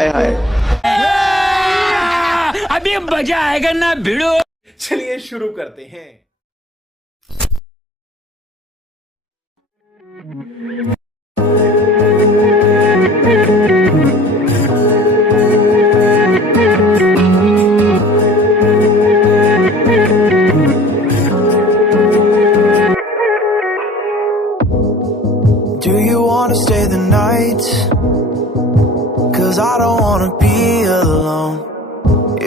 हाय हाय। अभी मजा आएगा ना भिड़ो। चलिए शुरू करते हैं। Do you wanna stay the night? 'Cause I don't wanna be alone.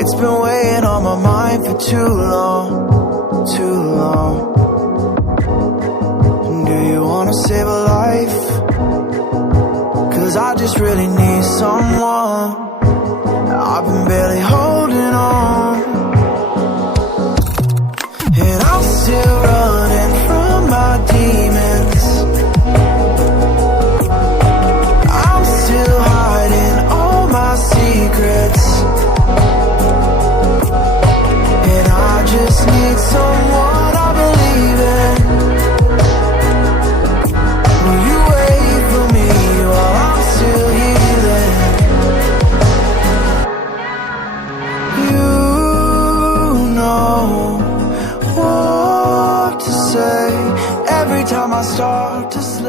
It's been weighing on my mind for too long, too long. Do you wanna save a life? 'Cause I just really need someone. I've been barely holding on, and I'm still running from my demons. I'm still hiding all my secrets, and I just need someone I believe in. Will you wait for me while I'm still healing? You know what to say every time I start to sleep.